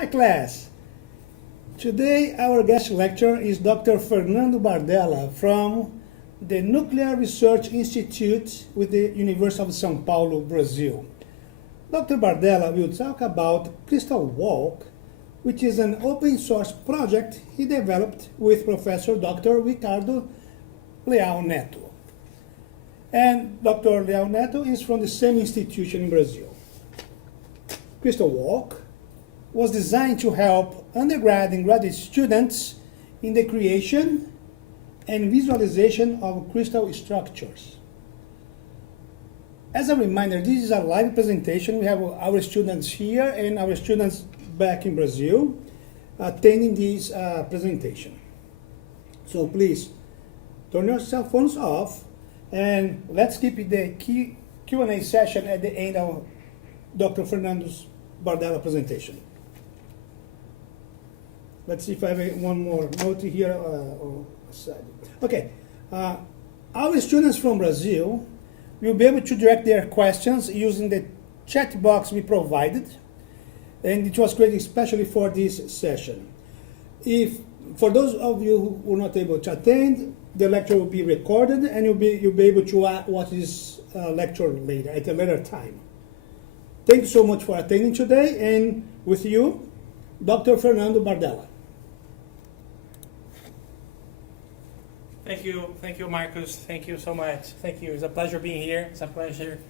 Hi class. Today our guest lecturer is Dr. Fernando Bardella from the Nuclear Research Institute with the University of São Paulo, Brazil. Dr. Bardella will talk about CrystalWalk, which is an open source project he developed with Professor Dr. Ricardo Leal Neto. And Dr. Leal Neto is from the same institution in Brazil. CrystalWalk was designed to help undergrad and graduate students in the creation and visualization of crystal structures. As a reminder, this is a live presentation. We have our students here and our students back in Brazil attending this presentation. So please turn your cell phones off and let's keep the Q&A session at the end of Dr. Fernando Bardella presentation. Let's see if I have one more note here or side. Okay, our students from Brazil will be able to direct their questions using the chat box we provided, and it was created especially for this session. For those of you who were not able to attend, the lecture will be recorded and you'll be able to watch this lecture later, at a later time. Thank you so much for attending today, and with you, Dr. Fernando Bardella. Thank you, Marcus. Thank you so much. Thank you. It's a pleasure being here. It's a pleasure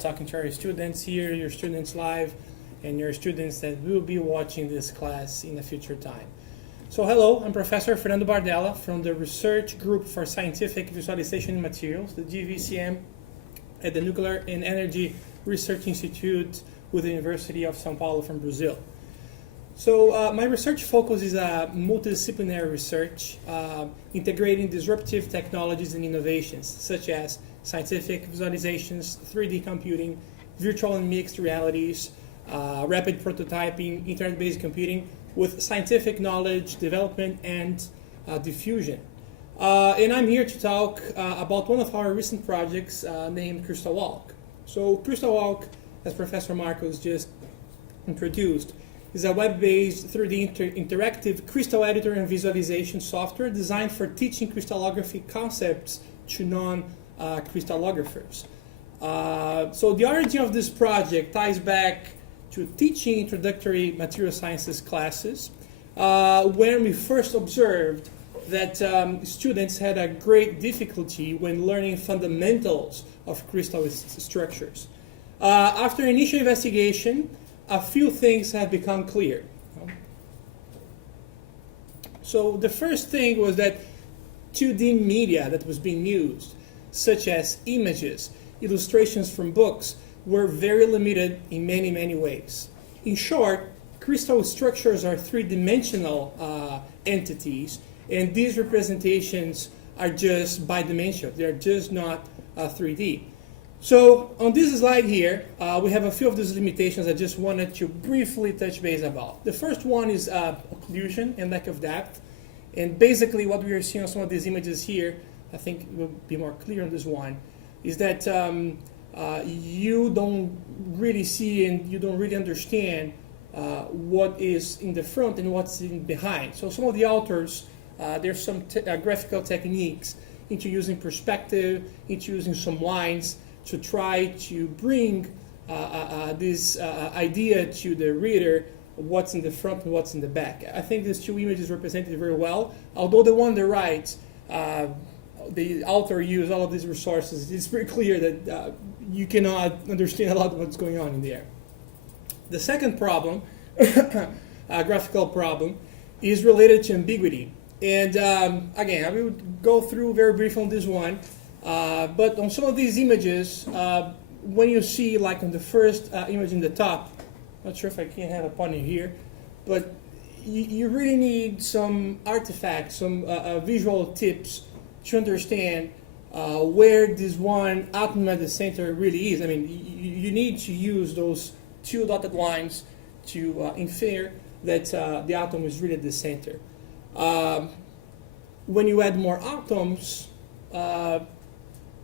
talking to our students here, your students live, and your students that will be watching this class in a future time. So hello, I'm Professor Fernando Bardella from the Research Group for Scientific Visualization in Materials, the GVCM, at the Nuclear and Energy Research Institute with the University of São Paulo from Brazil. So my research focus is multidisciplinary research, integrating disruptive technologies and innovations, such as scientific visualizations, 3D computing, virtual and mixed realities, rapid prototyping, internet-based computing, with scientific knowledge, development, and diffusion. And I'm here to talk about one of our recent projects named CrystalWalk. So CrystalWalk, as Professor Marcos just introduced, is a web-based 3D interactive crystal editor and visualization software designed for teaching crystallography concepts to non-crystallographers. So the origin of this project ties back to teaching introductory material sciences classes, when we first observed that students had a great difficulty when learning fundamentals of crystal structures. After initial investigation, a few things have become clear. So the first thing was that 2D media that was being used, such as images, illustrations from books, were very limited in many, many ways. In short, crystal structures are three-dimensional entities, and these representations are just bidimensional. They're just not 3D. So on this slide here, we have a few of these limitations I just wanted to briefly touch base about. The first one is occlusion and lack of depth. And basically what we are seeing on some of these images here, I think it will be more clear on this one, is that you don't really see and you don't really understand what is in the front and what's in behind. So some of the authors, there's some graphical techniques into using perspective, into using some lines, to try to bring this idea to the reader, what's in the front and what's in the back. I think these two images represent it very well. Although the one on the right, the author used all of these resources, it's pretty clear that you cannot understand a lot of what's going on in there. The second problem, graphical problem, is related to ambiguity. And again, I will go through very briefly on this one. But on some of these images, when you see, like on the first image in the top, not sure if I can have a pointer here, but you really need some artifacts, some visual tips to understand where this one atom at the center really is. I mean, you need to use those two dotted lines to infer that the atom is really at the center. When you add more atoms,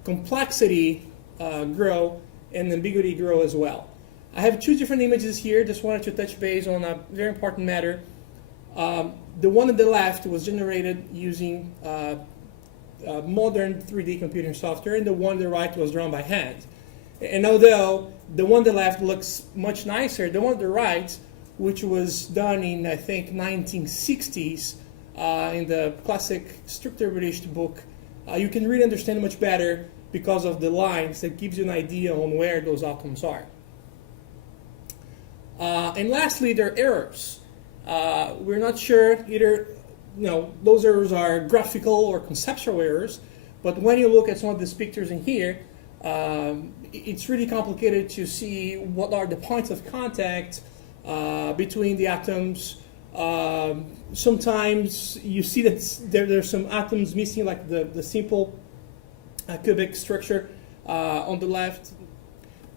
complexity grow and ambiguity grow as well. I have two different images here. Just wanted to touch base on a very important matter. The one on the left was generated using modern 3D computing software, and the one on the right was drawn by hand. And although the one on the left looks much nicer, the one on the right, which was done in, I think, 1960s, in the classic structure-based book, you can really understand much better because of the lines that gives you an idea on where those atoms are. And lastly, there are errors. We're not sure either, those errors are graphical or conceptual errors, but when you look at some of these pictures in here, it's really complicated to see what are the points of contact between the atoms. Sometimes you see that there's some atoms missing, like the simple cubic structure on the left.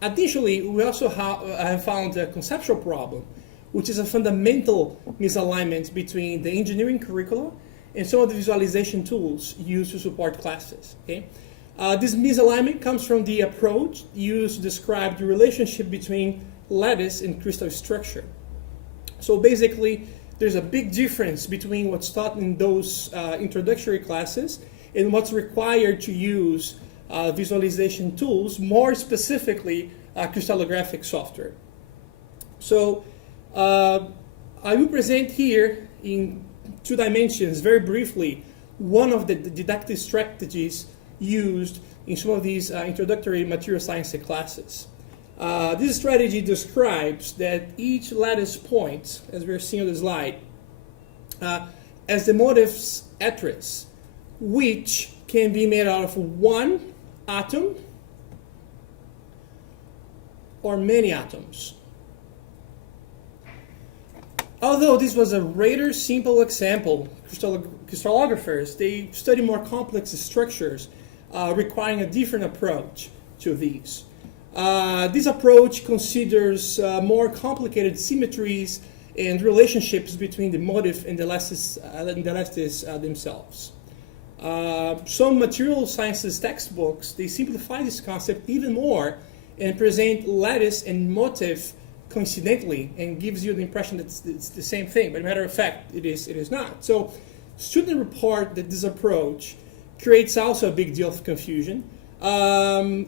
Additionally, we also have found a conceptual problem, which is a fundamental misalignment between the engineering curricula and some of the visualization tools used to support classes. Okay? This misalignment comes from the approach used to describe the relationship between lattice and crystal structure. So basically, there's a big difference between what's taught in those introductory classes and what's required to use visualization tools, more specifically crystallographic software. So I will present here in 2 dimensions, very briefly, one of the didactic strategies used in some of these introductory material science classes. This strategy describes that each lattice point, as we're seeing on the slide, as the motif's address, which can be made out of one atom or many atoms. Although this was a rather simple example, crystallographers, they study more complex structures requiring a different approach to these. This approach considers more complicated symmetries and relationships between the motif and the lattices themselves. Some material sciences textbooks, they simplify this concept even more and present lattice and motif coincidentally and gives you the impression that it's the same thing, but as a matter of fact, it is not. So students report that this approach creates also a big deal of confusion. Lattice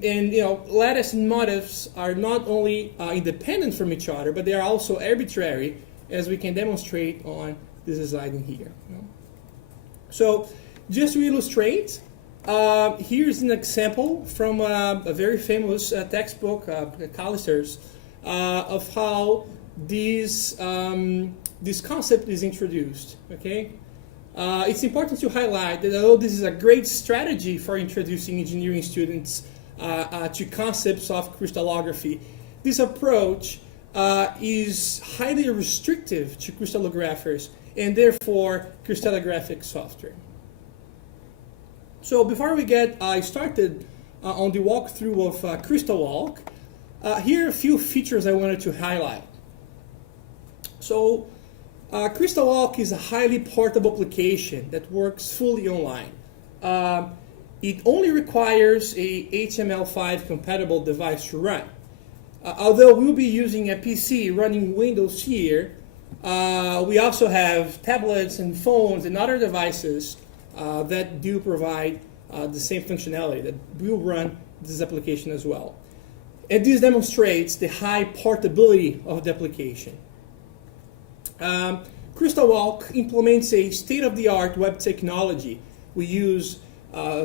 and motifs are not only independent from each other, but they are also arbitrary, as we can demonstrate on this slide in here. So just to illustrate, here's an example from a very famous textbook, Callister's, of how this concept is introduced. Okay, it's important to highlight that although this is a great strategy for introducing engineering students to concepts of crystallography, this approach is highly restrictive to crystallographers and therefore crystallographic software. So before we get started on the walkthrough of CrystalWalk, here are a few features I wanted to highlight. So CrystalWalk is a highly portable application that works fully online. It only requires a HTML5 compatible device to run. Although we'll be using a PC running Windows here, we also have tablets and phones and other devices that do provide the same functionality that will run this application as well. And this demonstrates the high portability of the application. CrystalWalk implements a state-of-the-art web technology. We use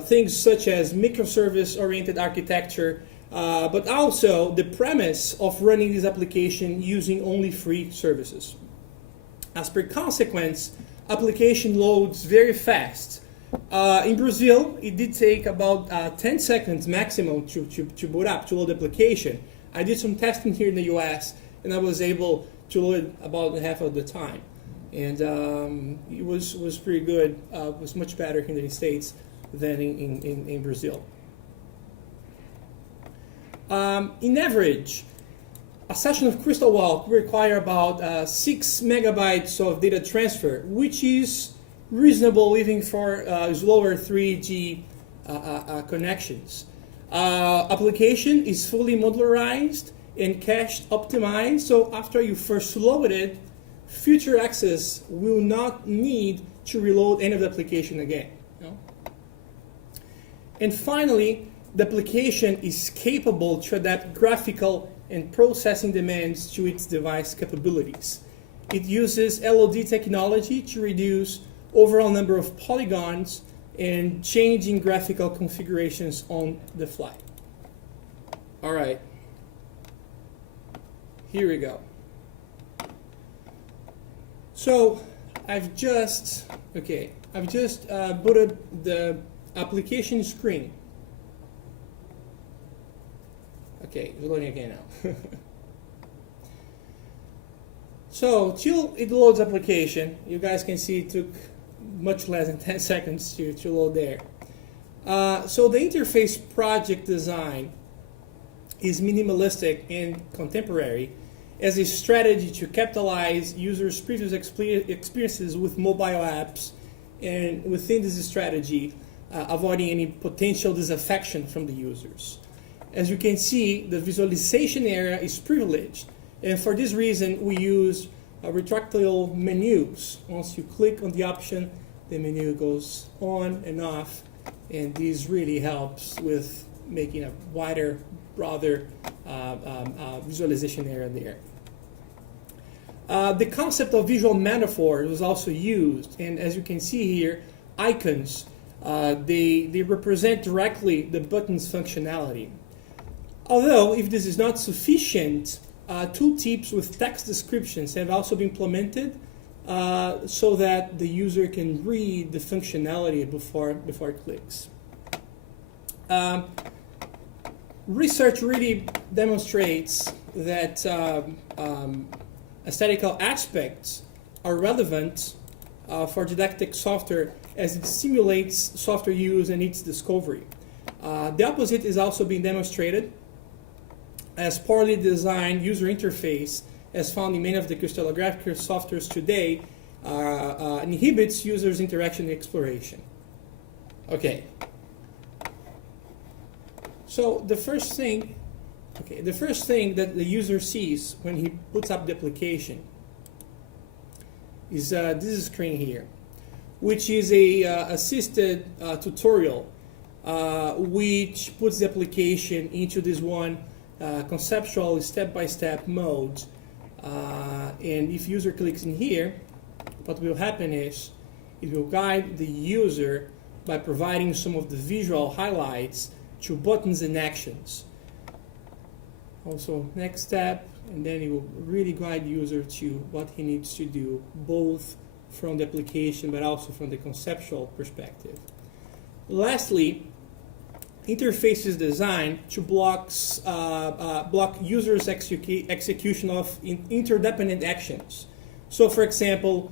things such as microservice-oriented architecture, but also the premise of running this application using only free services. As per consequence, application loads very fast. In Brazil, it did take about 10 seconds maximum to boot up, to load the application. I did some testing here in the US, and I was able to load about half of the time. And it was pretty good. It was much better here in the States than in Brazil. In average, a session of CrystalWalk will require about 6 megabytes of data transfer, which is reasonable even for slower 3G connections. Application is fully modularized and cache optimized. So after you first load it, future access will not need to reload any of the application again. You know? And finally, the application is capable to adapt graphical and processing demands to its device capabilities. It uses LOD technology to reduce overall number of polygons and changing graphical configurations on the fly. All right, here we go. So I've just booted the application screen. Okay, it's loading again now. So till it loads application, you guys can see it took much less than 10 seconds to load there. So the interface project design is minimalistic and contemporary as a strategy to capitalize users' previous experiences with mobile apps, and within this strategy, avoiding any potential disaffection from the users. As you can see, the visualization area is privileged, and for this reason, we use retractile menus. Once you click on the option, the menu goes on and off, and this really helps with making a wider, broader visualization area there. The concept of visual metaphor was also used, and as you can see here, icons, they represent directly the button's functionality. Although, if this is not sufficient, tooltips with text descriptions have also been implemented so that the user can read the functionality before it clicks. Research really demonstrates that aesthetical aspects are relevant for didactic software as it stimulates software use and its discovery. The opposite is also being demonstrated as poorly designed user interface, as found in many of the crystallographic softwares today, inhibits users' interaction and exploration. Okay. So the first thing that the user sees when he puts up the application is this screen here, which is a assisted tutorial, which puts the application into this one conceptual step-by-step mode. And if user clicks in here, what will happen is it will guide the user by providing some of the visual highlights to buttons and actions. Also, next step, and then it will really guide the user to what he needs to do, both from the application but also from the conceptual perspective. Lastly, interface is designed to block users' execution of interdependent actions. So, for example,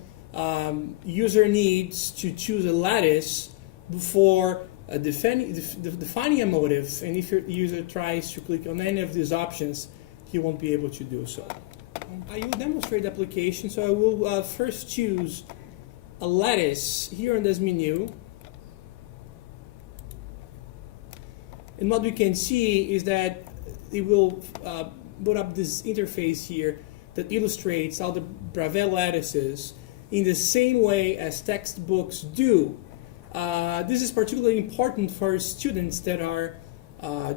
user needs to choose a lattice before defining a motive, and if your user tries to click on any of these options, he won't be able to do so. I will demonstrate the application, so I will first choose a lattice here in this menu. And what we can see is that it will put up this interface here that illustrates all the Bravell lattices in the same way as textbooks do. This is particularly important for students that are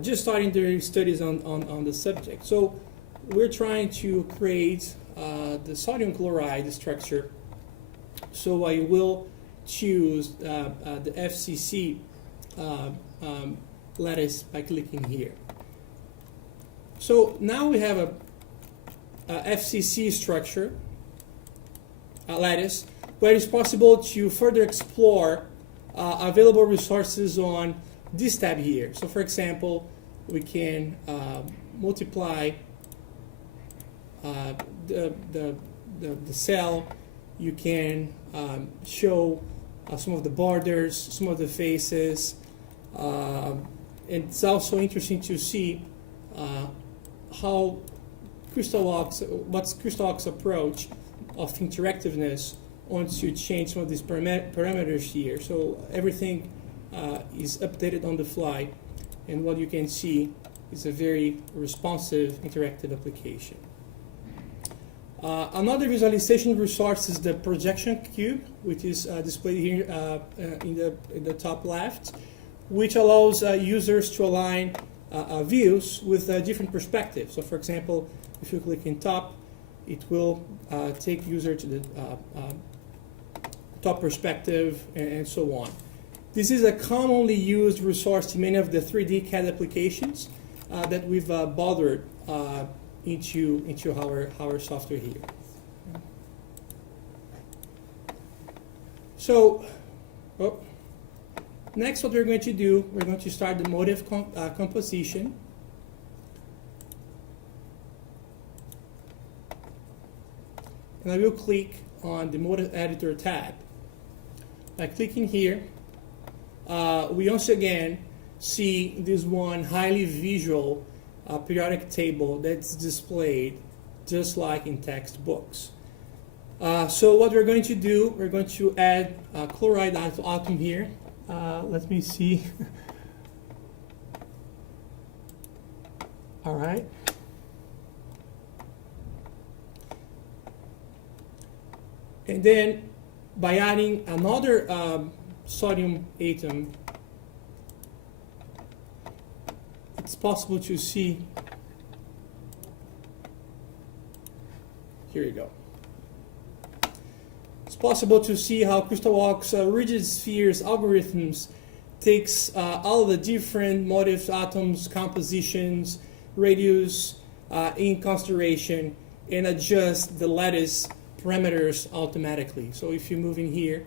just starting their studies on the subject. So we're trying to create the sodium chloride structure. So I will choose the FCC lattice by clicking here. So now we have a FCC structure, lattice, where it's possible to further explore available resources on this tab here. So for example, we can multiply the cell. You can show some of the borders, some of the faces. And it's also interesting to see how what's CrystalWalk's approach of interactiveness wants to change some of these parameters here. So everything is updated on the fly, and what you can see It's a very responsive, interactive application. Another visualization resource is the projection cube, which is displayed here in the top left, which allows users to align views with different perspectives. So, for example, if you click in top, it will take user to the top perspective and so on. This is a commonly used resource in many of the 3D CAD applications that we've bothered into our software here. So, next what we're going to do, we're going to start the motive composition. And I will click on the motive editor tab. By clicking here, we once again see this one highly visual periodic table that's displayed just like in textbooks. So what we're going to do, we're going to add chloride atom here. Let me see. All right. And then by adding another sodium atom, it's possible to see, here you go. It's possible to see how CrystalWalk's rigid spheres algorithms takes all the different motifs, atoms, compositions, radius in consideration and adjust the lattice parameters automatically. So if you move in here,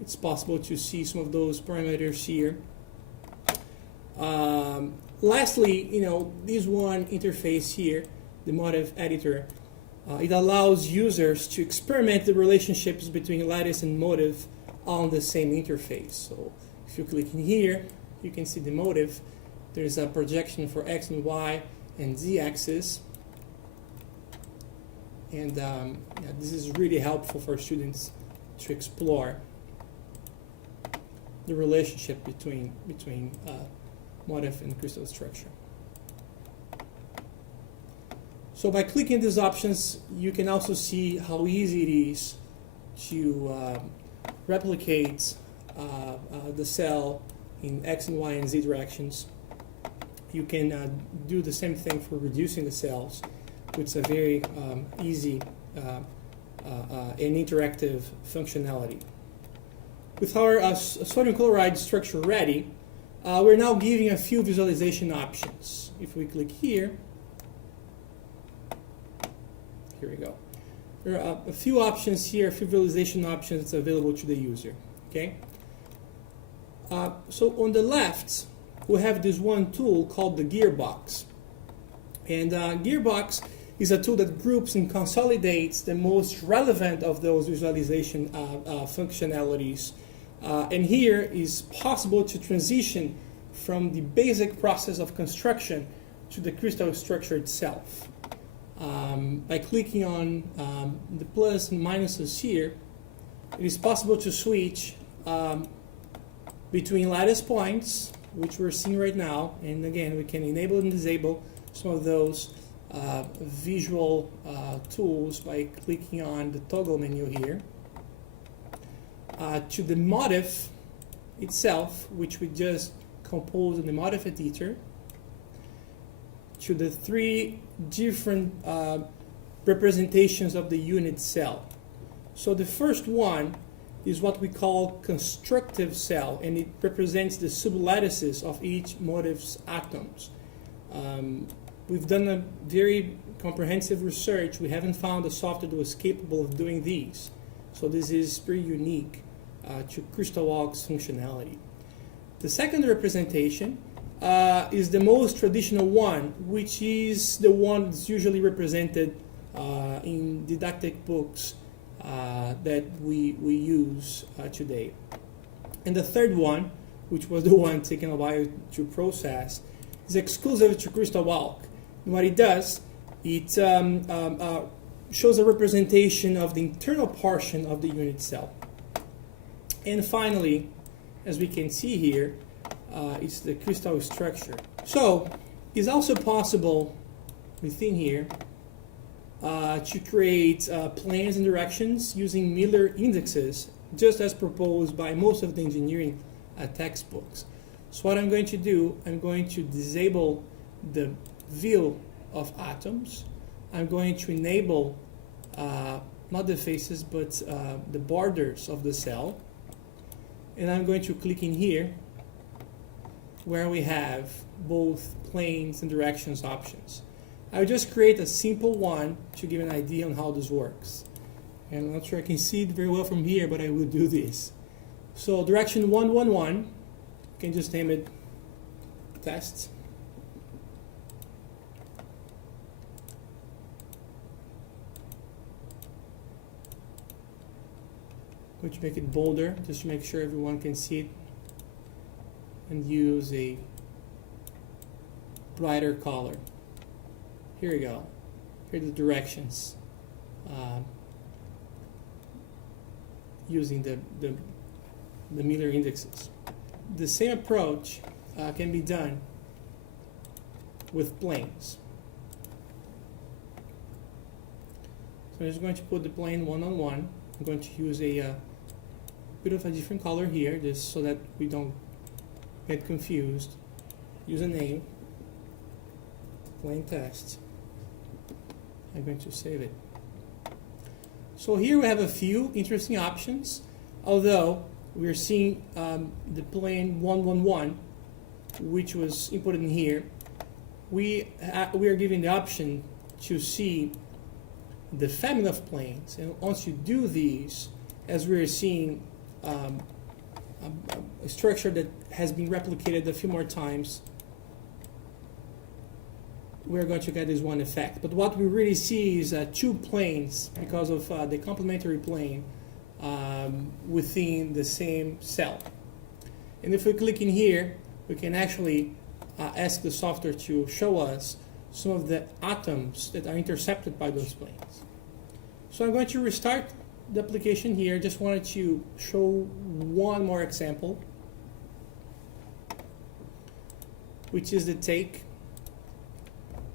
it's possible to see some of those parameters here. Lastly, this one interface here, the motif editor, it allows users to experiment the relationships between lattice and motif on the same interface. So if you click in here, you can see the motif. There's a projection for X and Y and Z axis. And this is really helpful for students to explore the relationship between motif and crystal structure. So by clicking these options, you can also see how easy it is to replicate the cell in X and Y and Z directions. You can do the same thing for reducing the cells, which is a very easy and interactive functionality. With our sodium chloride structure ready, we're now giving a few visualization options. If we click here, here we go. There are a few options here, a few visualization options available to the user. Okay. So on the left, we have this one tool called the gearbox. And gearbox is a tool that groups and consolidates the most relevant of those visualization functionalities. And here is possible to transition from the basic process of construction to the crystal structure itself. By clicking on the plus and minuses here, it is possible to switch between lattice points, which we're seeing right now, and again, we can enable and disable some of those visual tools by clicking on the toggle menu here, to the motif itself, which we just composed in the motif editor, to the three different representations of the unit cell. So the first one is what we call constructive cell, and it represents the sublattices of each motif's atoms. We've done a very comprehensive research. We haven't found a software that was capable of doing these. So this is pretty unique to CrystalWalk's functionality. The second representation is the most traditional one, which is the one that's usually represented in didactic books that we use today. And the third one, which was the one taken a while to process, is exclusive to CrystalWalk. And what it does, it shows a representation of the internal portion of the unit cell. And finally, as we can see here, it's the crystal structure. So It's also possible within here to create planes and directions using Miller indexes, just as proposed by most of the engineering textbooks. So what I'm going to do, I'm going to disable the view of atoms. I'm going to enable not the faces, but the borders of the cell. And I'm going to click in here where we have both planes and directions options. I'll just create a simple one to give an idea on how this works. And I'm not sure I can see it very well from here, but I will do this. So direction 111, you can just name it test. I'm going to make it bolder just to make sure everyone can see it, and use a brighter color. Here we go. Here are the directions using the Miller indexes. The same approach can be done with planes. So I'm just going to put the plane 1-on-1. I'm going to use a bit of a different color here, just so that we don't get confused. Use a name, plane test. I'm going to save it. So here we have a few interesting options, although we're seeing the plane 111, which was inputted in here. We are given the option to see the family of planes, and once you do these, as we're seeing a structure that has been replicated a few more times, we're going to get this one effect. But what we really see is two planes because of the complementary plane within the same cell. And if we click in here, we can actually ask the software to show us some of the atoms that are intercepted by those planes. So I'm going to restart the application here. Just wanted to show one more example, which is the take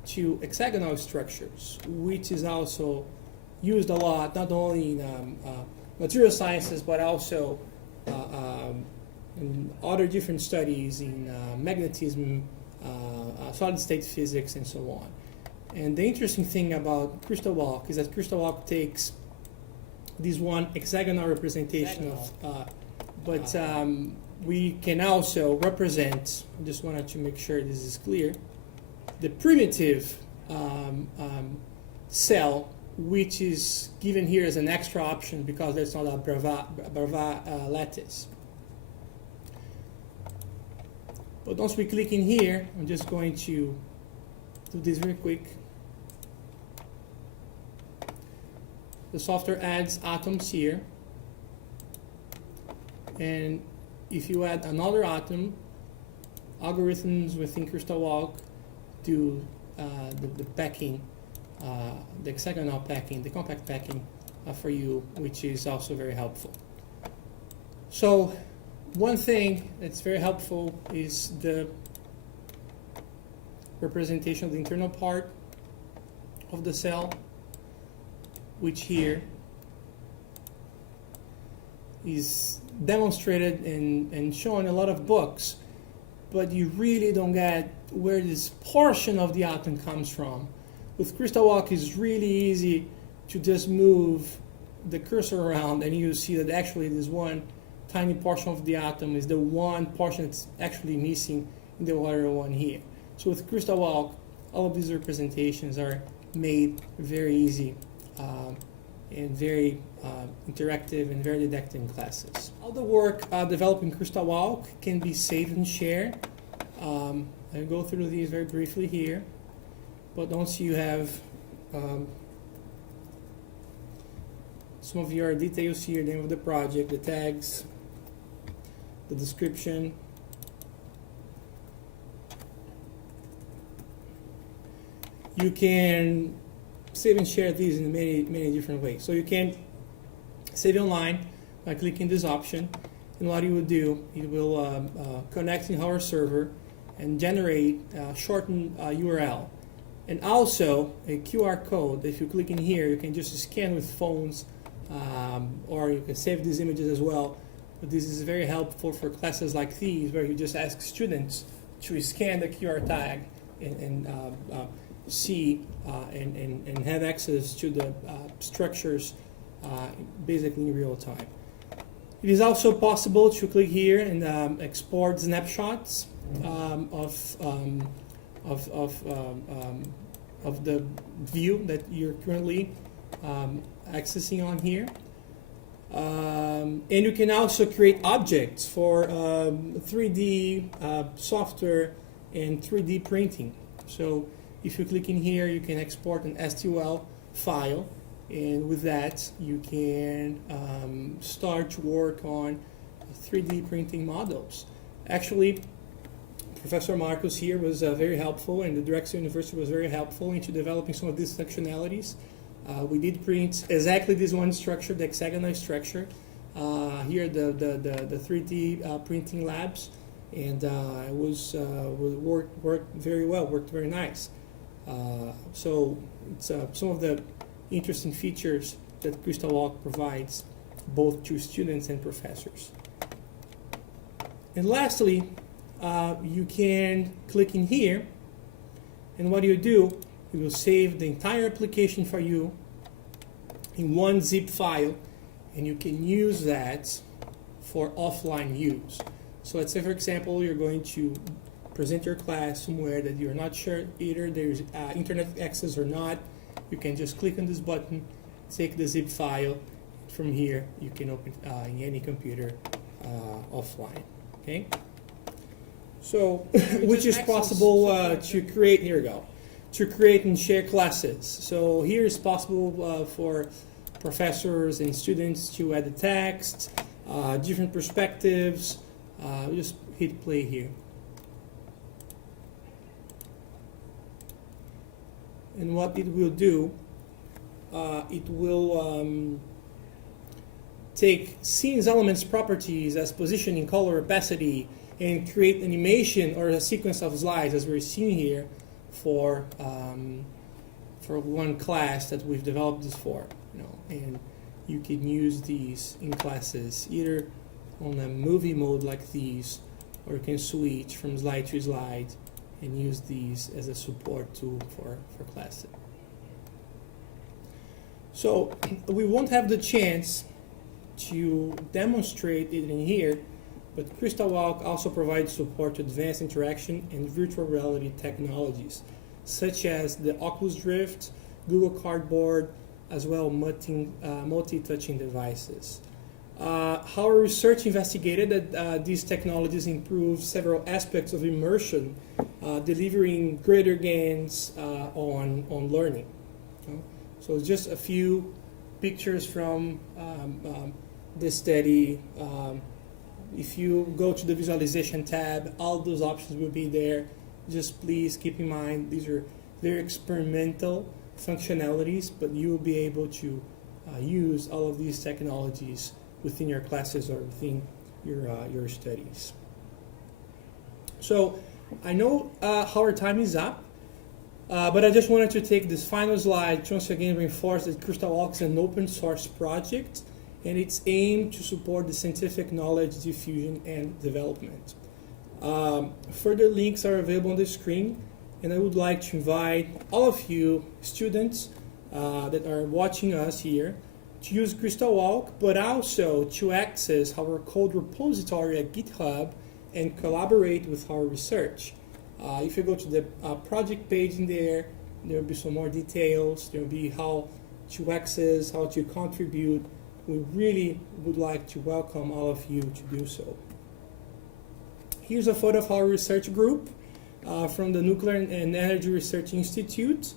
to hexagonal structures, which is also used a lot, not only in material sciences, but also in other different studies in magnetism, solid state physics, and so on. And the interesting thing about CrystalWalk is that CrystalWalk takes this one hexagonal representation of, but we can also represent, I just wanted to make sure this is clear, the primitive cell, which is given here as an extra option because there's not a Bravais lattice. But once we click in here, I'm just going to do this very quick. The software adds atoms here, and if you add another atom, algorithms within CrystalWalk do the packing, the hexagonal packing, the compact packing for you, which is also very helpful. So one thing that's very helpful is the representation of the internal part of the cell, which here is demonstrated and shown in a lot of books, but you really don't get where this portion of the atom comes from. With CrystalWalk, it's really easy to just move the cursor around, and you see that actually this one tiny portion of the atom is the one portion that's actually missing in the other one here. So with CrystalWalk, all of these representations are made very easy and very interactive and very didactic in classes. All the work developed in CrystalWalk can be saved and shared. I'll go through these very briefly here, but once you have some of your details here, name of the project, the tags, the description, you can save and share these in many different ways. So you can save online by clicking this option, and what you will do, it will connect in our server, and generate a shortened URL. And also a QR code. If you click in here, you can just scan with phones, or you can save these images as well. But this is very helpful for classes like these, where you just ask students to scan the QR tag and see and have access to the structures basically in real time. It is also possible to click here and export snapshots of the view that you're currently accessing on here. And you can also create objects for 3D software and 3D printing. So if you click in here, you can export an STL file, and with that you can start to work on 3D printing models. Actually, Professor Marcos here was very helpful, and the Drexel University was very helpful into developing some of these functionalities. We did print exactly this one structure, the hexagonal structure. Here the 3D printing labs, and it worked very well, worked very nice. So it's some of the interesting features that CrystalWalk provides both to students and professors. And lastly, you can click in here, and what you do, it will save the entire application for you in one zip file, and you can use that for offline use. So let's say, for example, you're going to present your class somewhere that you're not sure either there's internet access or not. You can just click on this button, take the zip file. From here, you can open in any computer offline. Okay. So, which is possible to create. Here we go. To create and share classes. So here is possible for professors and students to add the text, different perspectives. Just hit play here. And what it will do, it will take scenes elements properties as positioning, color, opacity, and create animation or a sequence of slides, as we're seeing here, for one class that we've developed this for. And you can use these in classes either on a movie mode like these, or you can switch from slide to slide and use these as a support tool for classes. So we won't have the chance to demonstrate it in here, but CrystalWalk also provides support to advanced interaction and virtual reality technologies, such as the Oculus Rift, Google Cardboard, as well multi-touching devices. Our research investigated that these technologies improve several aspects of immersion, delivering greater gains on learning. So just a few pictures from this study. If you go to the visualization tab, all those options will be there. Just please keep in mind these are very experimental functionalities, but you will be able to use all of these technologies within your classes or within your studies. So I know our time is up, but I just wanted to take this final slide to once again reinforce that CrystalWalk is an open source project, and it's aimed to support the scientific knowledge diffusion and development. Further links are available on the screen, and I would like to invite all of you students that are watching us here to use CrystalWalk, but also to access our code repository at GitHub and collaborate with our research. If you go to the project page in there, there will be some more details. There will be how to access, how to contribute. We really would like to welcome all of you to do so. Here's a photo of our research group from the Nuclear and Energy Research Institute.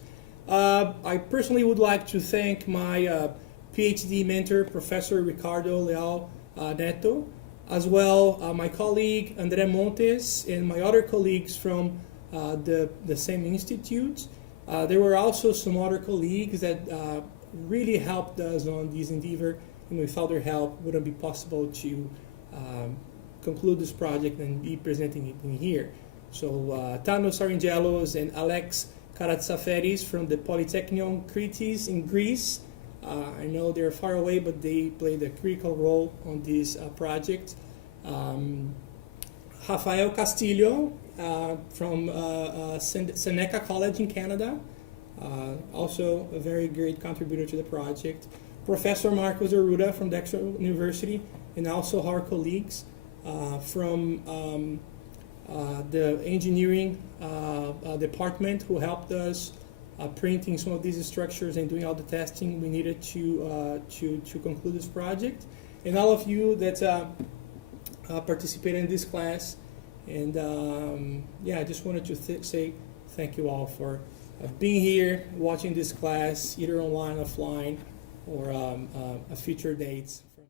I personally would like to thank my PhD mentor, Professor Ricardo Leal Neto, as well my colleague André Montes and my other colleagues from the same institute. There were also some other colleagues that really helped us on this endeavor, and without their help it wouldn't be possible to conclude this project and be presenting it in here. So Thanos Aringelos and Alex Karatsaferis from the Polytechnion Kritis in Greece. I know they're far away, but they played a critical role on this project. Rafael Castillo from Seneca College in Canada, also a very great contributor to the project. Professor Marcos Arruda from Drexel University, and also our colleagues from the engineering department who helped us printing some of these structures and doing all the testing we needed to conclude this project, and all of you that participated in this class. And yeah, I just wanted to say thank you all for being here, watching this class, either online, offline, or future dates.